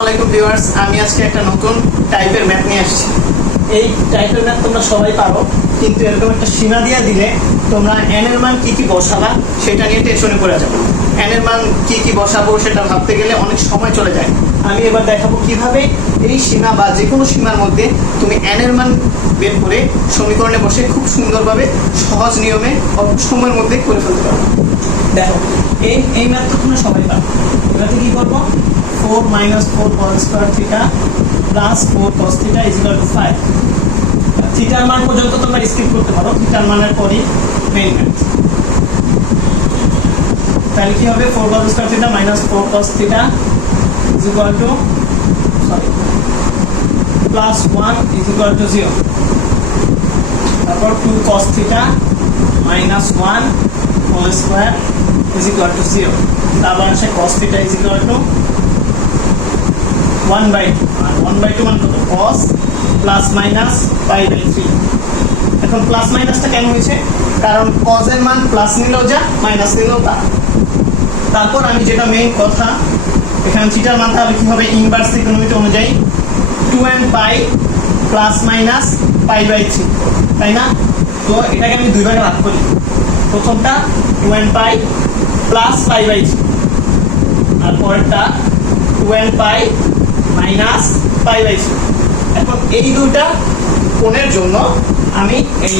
আসসালামাইকুম ভিউয়ার্স আমি আজকে একটা নতুন টাইপের ম্যাপ নিয়ে আসছি। এই টাইপের ম্যাথ তোমরা সবাই পারো, কিন্তু এরকম একটা সীমা দিয়ে দিলে তোমরা এন এর মান কি কি বসাবা সেটা নিয়ে টেনশনে পড়ে যাবে। এন এর মান কি কি বসাবো সেটা ভাবতে গেলে অনেক সময় চলে যায়। আমি এবার দেখাবো কীভাবে এই সীমা বা যে কোনো সীমার মধ্যে তুমি এন এর মান বের করে সমীকরণে বসে খুব সুন্দরভাবে সহজ নিয়মে অল্প সময়ের মধ্যে করে ফেলতে পারো। দেখো, এই এই ম্যাথ তোমরা সবাই পারো। এটাতে কি করব? Four minus four square theta plus four cos theta is equal to five থিটার মান পর্যন্ত তোমরা স্কিপ করতে পারো। থিটার মানের পরই মেইন ম্যাথ তাহলে কি হবে? Four cos square theta minus four cos theta is equal to sorry plus one is equal to zero তারপর two cos theta minus one whole square is equal to zero তারপর আসে cos theta is equal to one by two one by two মানে কত cos plus minus pi by three এখন plus মাইনাসটা কেন হয়েছে? কারণ কজের মান প্লাস নিলেও যা মাইনাস নিলেও তা। তারপর আমি যেটা মেইন কথা, এখানে থিটার মান তাহলে কি হবে? ইনভার্স ইকোনমিক অনুযায়ী two n pi plus minus pi by three তাই না? তো এটাকে আমি দুই ভাগে ভাগ করি। প্রথমটা two n pi plus pi by three আর পরেরটা two n pi minus pi by three এখন এই দুইটা কোণের জন্য আমি এই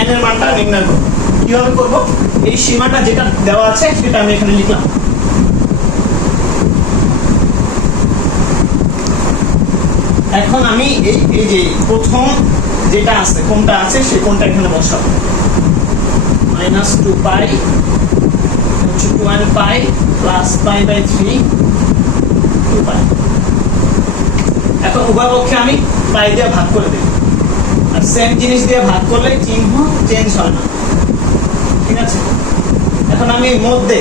এন এর মানটা নির্ণয় করব। কীভাবে করব? এই সীমাটা যেটা দেওয়া আছে সেটা আমি এখানে লিখলাম। এখন আমি এই এই যে প্রথম যেটা আছে কোনটা আছে, সেই কোনটা এখানে বসাবো। মাইনাস টু পাই হচ্ছে two n pi plus pi by three two pi এখন উভয় পক্ষে আমি পাই দিয়ে ভাগ করে দেব। আর সেম জিনিস দিয়ে ভাগ করলে চিহ্ন চেঞ্জ হয় না। ঠিক আছে? এখন আমি মধ্যে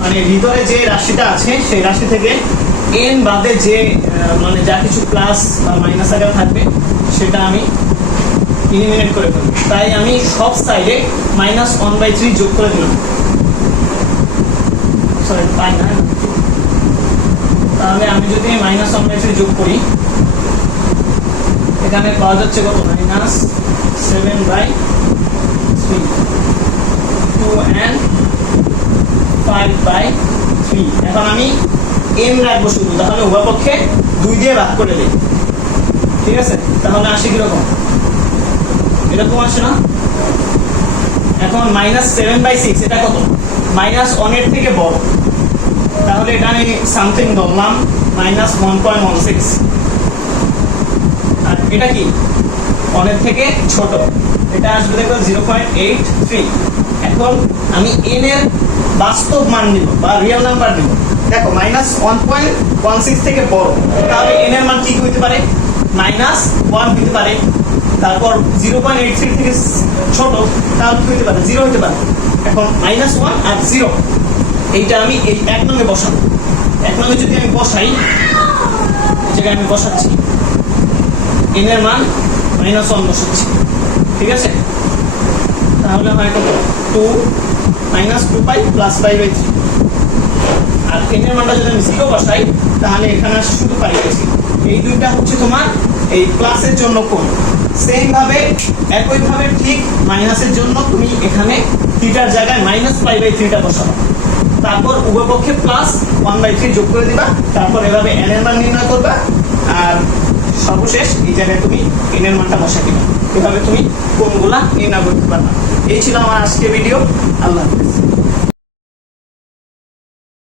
মানে ভিতরে যে রাশিটা আছে, সেই রাশি থেকে এন বাদে যে মানে যা কিছু প্লাস বা মাইনাস আকার থাকবে, সেটা আমি ইলিমিনেট করে ফেলব। তাই আমি সব সাইডে মাইনাস ওয়ান বাই থ্রি যোগ করে দিলাম। সরি পাই না। তাহলে আমি যদি মাইনাস থ্রি যোগ করি, এখানে পাওয়া যাচ্ছে কত? Minus seven by three two and five by three এখন আমি এম রাখব শুধু, তাহলে উভয় পক্ষে দুই দিয়ে ভাগ করে দিই। ঠিক আছে? তাহলে আসে কীরকম? এরকম আসে না? এখন মাইনাস সেভেন বাই সিক্স এটা কত? মাইনাস ওয়ানের থেকে বড়। তাহলে এটা আমি সামথিং ধরলাম minus one point one six আর এটা কি? ওয়ানের থেকে ছোট। এটা আসবে দেখো জিরো পয়েন্ট এইট থ্রি এখন আমি এন এর বাস্তব মান নিব, বা রিয়েল নাম্বার নিব। দেখো minus one point one six থেকে বড়। তাহলে এন এর মান কি হইতে পারে? মাইনাস ওয়ান হইতে পারে। তারপর জিরো পয়েন্ট এইট থ্রি থেকে ছোট, তাহলে কি হইতে পারে? জিরো হইতে পারে। এখন মাইনাস ওয়ান আর জিরো এইটা আমি এক নঙ্গে বসাবো। এক নঙ্গে যদি আমি বসাই যেটা আমি বসাচ্ছি। এন এর মান মাইনাস ওয়ান বসাচ্ছি। ঠিক আছে? তাহলে হয় কত? Two minus two pi plus pi by three R n এর মানটা যদি আমি জিরো বসাই, তাহলে এখানে আসে শুধু পাই বাই এই দুইটা হচ্ছে তোমার এই প্লাসের জন্য কোন সেম ভাবে একই ভাবে ঠিক মাইনাসের জন্য তুমি এখানে থিটার জায়গায় মাইনাস পাই বাই থ্রিটা বসাবো তারপর উভয়পক্ষে প্লাস ওয়ান বাই থ্রি যোগ করে দিবা। তারপর এভাবে এন এর মান নির্ণয় করবা। আর সর্বশেষ, এই জায়গায় তুমি এন এর মানটা বসা দিবা। এভাবে তুমি কোনগুলা নির্ণয় করতে পারবা। এই ছিল আমার আজকে ভিডিও আল্লাহ হাফিজ।